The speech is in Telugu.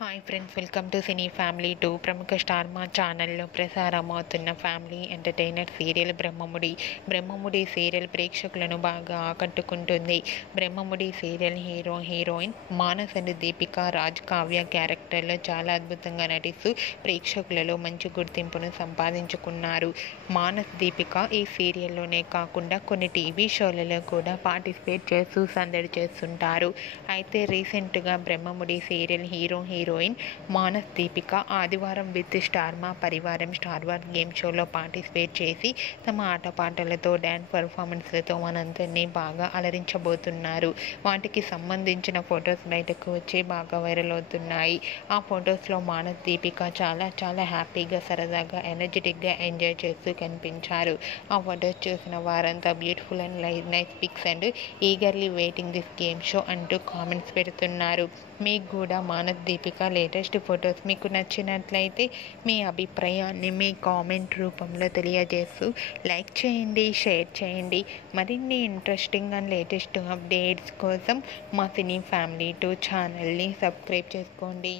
Hi friends, welcome to cine family 2. ప్రముఖ స్టార్ మా ఛానల్లో ప్రసారమవుతున్న family entertainer serial Brahmamudi serial ప్రేక్షకులను బాగా ఆకట్టుకుంటుంది. Brahmamudi serial heroine Manas and Deepika Raj Kavya క్యారెక్టర్లో చాలా అద్భుతంగా నటిస్తూ ప్రేక్షకులలో మంచి గుర్తింపును సంపాదించుకున్నారు. మానస్, దీపిక ఈ సీరియల్లోనే కాకుండా కొన్ని టీవీ షోలలో కూడా పార్టిసిపేట్ చేస్తూ సందడి చేస్తుంటారు. అయితే రీసెంట్గా బ్రహ్మముడి సీరియల్ హీరోయిన్ మానస్, దీపిక ఆదివారం విత్ స్టార్ మా పరివారం స్టార్ వార్ గేమ్ షోలో పార్టిసిపేట్ చేసి తమ ఆటపాటలతో డ్యాన్స్ పర్ఫార్మెన్స్లతో మనందరినీ బాగా అలరించబోతున్నారు. వాటికి సంబంధించిన ఫొటోస్ బయటకు వచ్చి బాగా వైరల్ అవుతున్నాయి. ఆ ఫొటోస్లో మానస్, దీపిక చాలా హ్యాపీగా, సరదాగా, ఎనర్జెటిక్గా ఎంజాయ్ చేస్తూ కనిపించారు. ఆ ఫొటోస్ చూసిన వారంతా beautiful and nice pics and eagerly waiting this game show అంటూ కామెంట్స్ పెడుతున్నారు. మీకు కూడా మానస్, దీపిక లేటెస్ట్ ఫొటోస్ మీకు నచ్చినట్లయితే మీ అభిప్రాయాన్ని మీ కామెంట్ రూపంలో తెలియజేస్తూ లైక్ చేయండి, షేర్ చేయండి. మరిన్ని ఇంట్రెస్టింగ్ అండ్ లేటెస్ట్ అప్డేట్స్ కోసం మా సినీ ఫ్యామిలీ 2 ఛానల్ని సబ్స్క్రైబ్ చేసుకోండి.